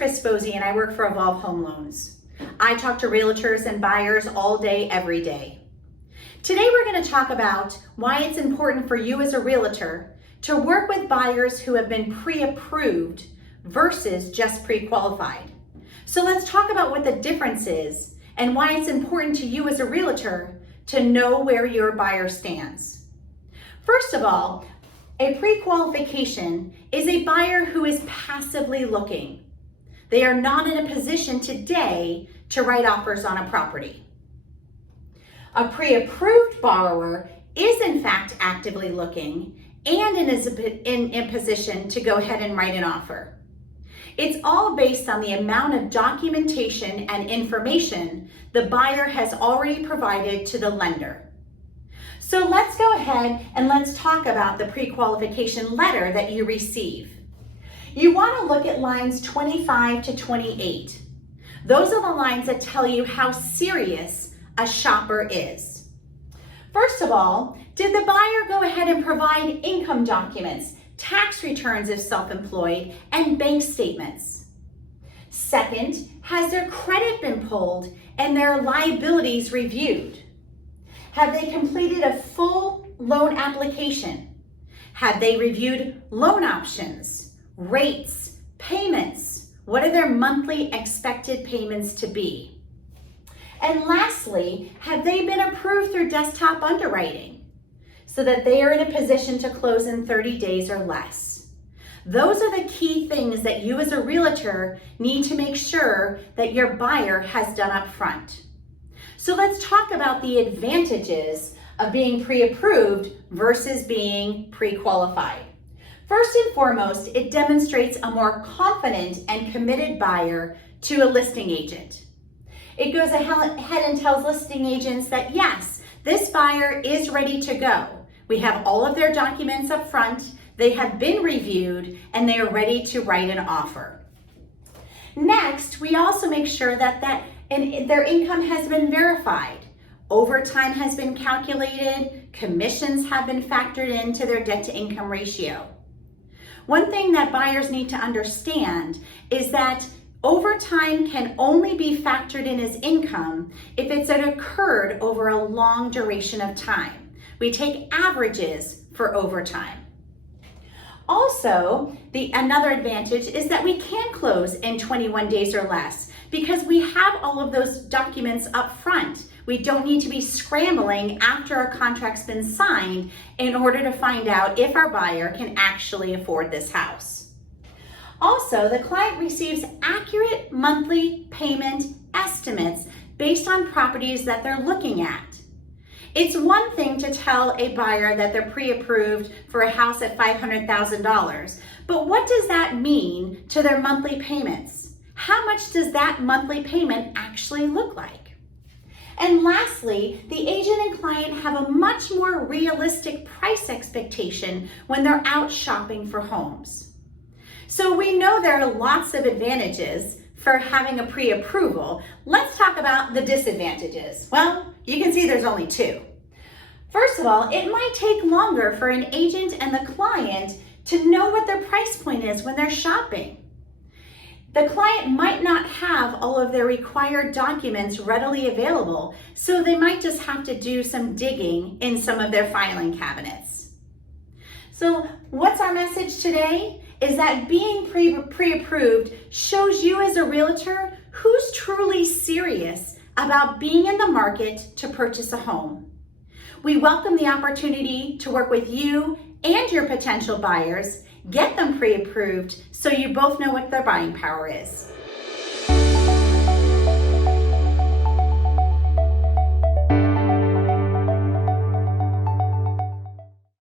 Chris Bosey and I work for Evolve Home Loans. I talk to realtors and buyers all day, every day. Today we're going to talk about why it's important for you as a realtor to work with buyers who have been pre-approved versus just pre-qualified. So let's talk about what the difference is and why it's important to you as a realtor to know where your buyer stands. First of all, a pre-qualification is a buyer who is passively looking. They are not in a position today to write offers on a property. A pre-approved borrower is in fact actively looking and in position to go ahead and write an offer. It's all based on the amount of documentation and information the buyer has already provided to the lender. So let's go ahead and let's talk about the pre-qualification letter that you receive. You want to look at lines 25 to 28. Those are the lines that tell you how serious a shopper is. First of all, did the buyer go ahead and provide income documents, tax returns if self-employed, and bank statements? Second, has their credit been pulled and their liabilities reviewed? Have they completed a full loan application? Have they reviewed loan options, rates, payments? What are their monthly expected payments to be? And lastly, have they been approved through desktop underwriting so that they are in a position to close in 30 days or less? Those are the key things that you as a realtor need to make sure that your buyer has done up front. So let's talk about the advantages of being pre-approved versus being pre-qualified. First and foremost, it demonstrates a more confident and committed buyer to a listing agent. It goes ahead and tells listing agents that yes, this buyer is ready to go. We have all of their documents up front, they have been reviewed, and they are ready to write an offer. Next, we also make sure that their income has been verified. Overtime has been calculated, commissions have been factored into their debt to income ratio. One thing that buyers need to understand is that overtime can only be factored in as income if it's occurred over a long duration of time. We take averages for overtime. Also, another advantage is that we can close in 21 days or less because we have all of those documents up front. We don't need to be scrambling after a contract's been signed in order to find out if our buyer can actually afford this house. Also, the client receives accurate monthly payment estimates based on properties that they're looking at. It's one thing to tell a buyer that they're pre-approved for a house at $500,000, but what does that mean to their monthly payments? How much does that monthly payment actually look like? And lastly, the agent and client have a much more realistic price expectation when they're out shopping for homes. So we know there are lots of advantages for having a pre-approval. Let's talk about the disadvantages. Well, you can see there's only two. First of all, it might take longer for an agent and the client to know what their price point is when they're shopping. The client might not have all of their required documents readily available, so they might just have to do some digging in some of their filing cabinets. So what's our message today? Is that being pre-approved shows you as a realtor who's truly serious about being in the market to purchase a home. We welcome the opportunity to work with you and your potential buyers, get them pre-approved so you both know what their buying power is.